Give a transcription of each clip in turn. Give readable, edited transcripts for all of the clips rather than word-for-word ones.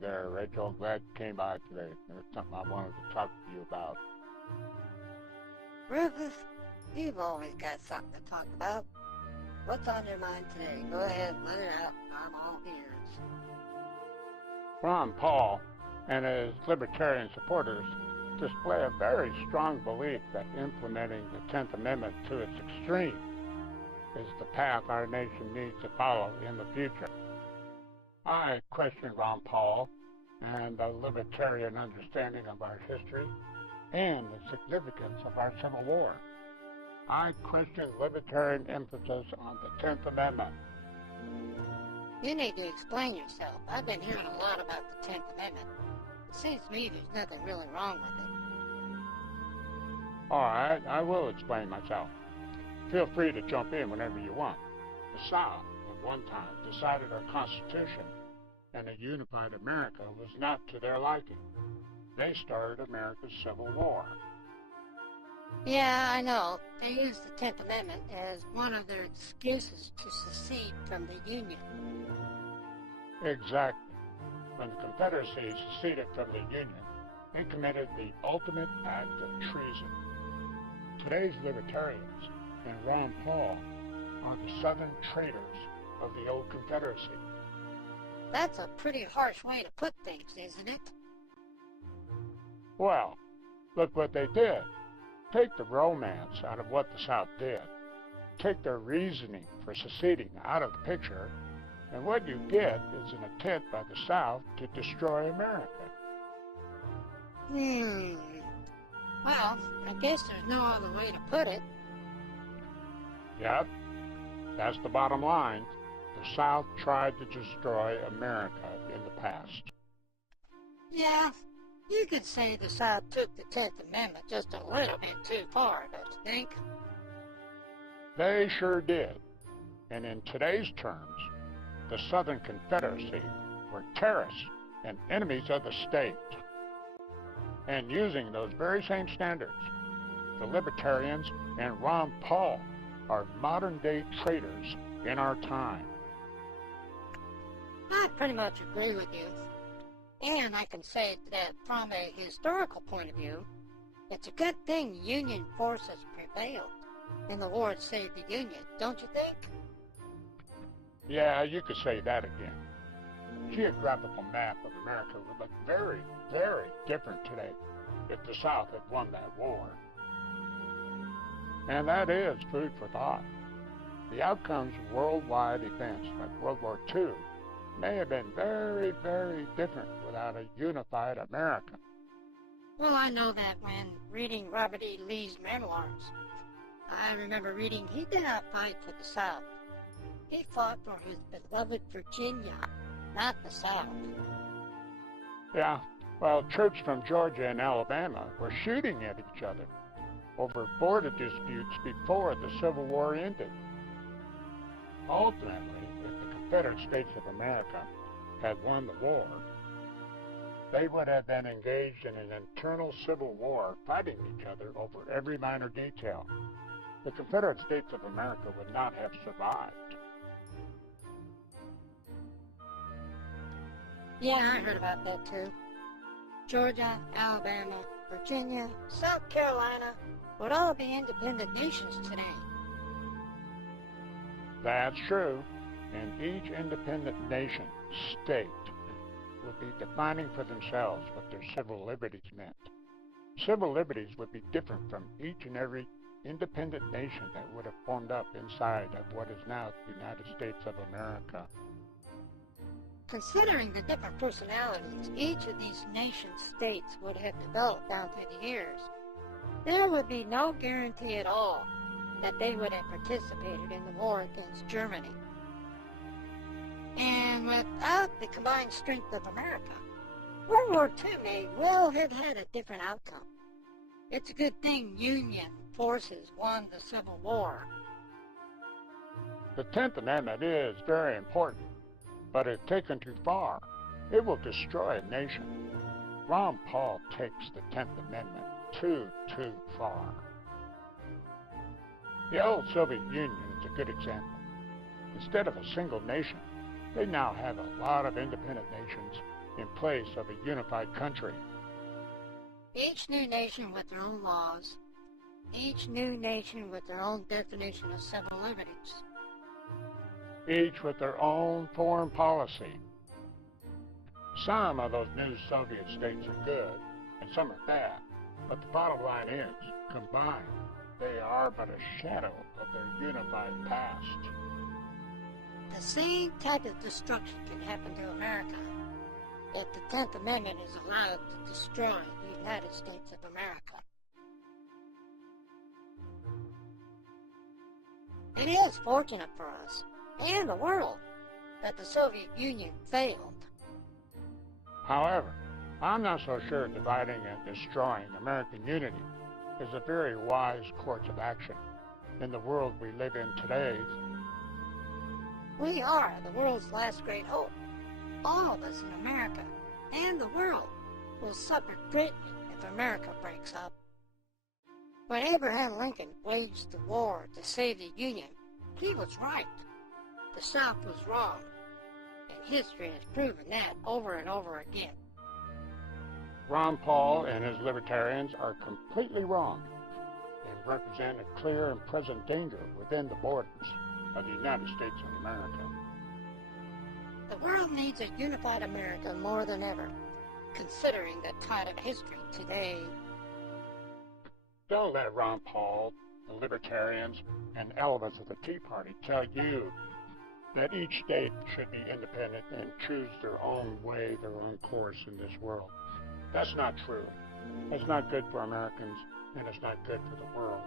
there, Rachel. Glad you came by today. There's something I wanted to talk to you about. Rufus, you've always got something to talk about. What's on your mind today? Go ahead, let it out. I'm all ears. Ron Paul and his libertarian supporters display a very strong belief that implementing the 10th Amendment to its extreme is the path our nation needs to follow in the future. I question Ron Paul and the libertarian understanding of our history and the significance of our Civil War. I question libertarian emphasis on the 10th Amendment. You need to explain yourself. I've been hearing a lot about the 10th Amendment. It seems to me there's nothing really wrong with it. All right, I will explain myself. Feel free to jump in whenever you want. The South, at one time, decided our Constitution and a unified America was not to their liking. They started America's Civil War. Yeah, I know. They used the 10th Amendment as one of their excuses to secede from the Union. Exactly. When the Confederacy seceded from the Union, they committed the ultimate act of treason. Today's libertarians and Ron Paul are the Southern traitors of the old Confederacy. That's a pretty harsh way to put things, isn't it? Well, look what they did. Take the romance out of what the South did. Take their reasoning for seceding out of the picture, and what you get is an attempt by the South to destroy America. Well, I guess there's no other way to put it. Yep, that's the bottom line. The South tried to destroy America in the past. Yeah, you could say the South took the 10th Amendment just a little bit too far, don't you think? They sure did. And in today's terms, the Southern Confederacy were terrorists and enemies of the state. And using those very same standards, the libertarians and Ron Paul are modern-day traitors in our time. I pretty much agree with you. And I can say that from a historical point of view, it's a good thing Union forces prevailed and the war saved the Union, don't you think? Yeah, you could say that again. Geographical map of America would look very, very different today if the South had won that war. And that is food for thought. The outcomes of worldwide events like World War II may have been very, very different without a unified America. Well, I know that when reading Robert E. Lee's memoirs. I remember reading he did not fight for the South. He fought for his beloved Virginia, not the South. Yeah, well, troops from Georgia and Alabama were shooting at each other over border disputes before the Civil War ended. Ultimately, if the Confederate States of America had won the war, they would have been engaged in an internal civil war, fighting each other over every minor detail. The Confederate States of America would not have survived. Yeah, I heard about that too. Georgia, Alabama, Virginia, South Carolina would all be independent nations today. That's true, and each independent nation, state, would be defining for themselves what their civil liberties meant. Civil liberties would be different from each and every independent nation that would have formed up inside of what is now the United States of America. Considering the different personalities each of these nation-states would have developed down through the years, there would be no guarantee at all that they would have participated in the war against Germany. And without the combined strength of America, World War II may well have had a different outcome. It's a good thing Union forces won the Civil War. The 10th Amendment is very important, but if taken too far, it will destroy a nation. Ron Paul takes the 10th Amendment too far. The old Soviet Union is a good example. Instead of a single nation, they now have a lot of independent nations in place of a unified country. Each new nation with their own laws, each new nation with their own definition of civil liberties. Each with their own foreign policy. Some of those new Soviet states are good, and some are bad, but the bottom line is, combined, they are but a shadow of their unified past. The same type of destruction can happen to America if the 10th Amendment is allowed to destroy the United States of America. It is fortunate for us and the world that the Soviet Union failed. However, I'm not so sure dividing and destroying American unity is a very wise course of action in the world we live in today. We are the world's last great hope. All of us in America and the world will suffer greatly if America breaks up. When Abraham Lincoln waged the war to save the Union, he was right. The South was wrong, and history has proven that over and over again. Ron Paul and his libertarians are completely wrong and represent a clear and present danger within the borders of the United States of America. The world needs a unified America more than ever, considering the tide of history today. Don't let Ron Paul, the libertarians, and elements of the Tea Party tell you that each state should be independent and choose their own way, their own course in this world. That's not true. It's not good for Americans, and it's not good for the world.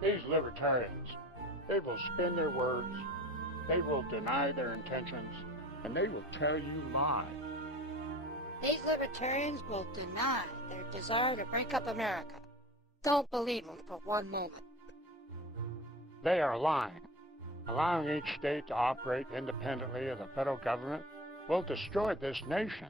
These libertarians, they will spin their words, they will deny their intentions, and they will tell you lies. These libertarians will deny their desire to break up America. Don't believe them for one moment. They are lying. Allowing each state to operate independently of the federal government will destroy this nation.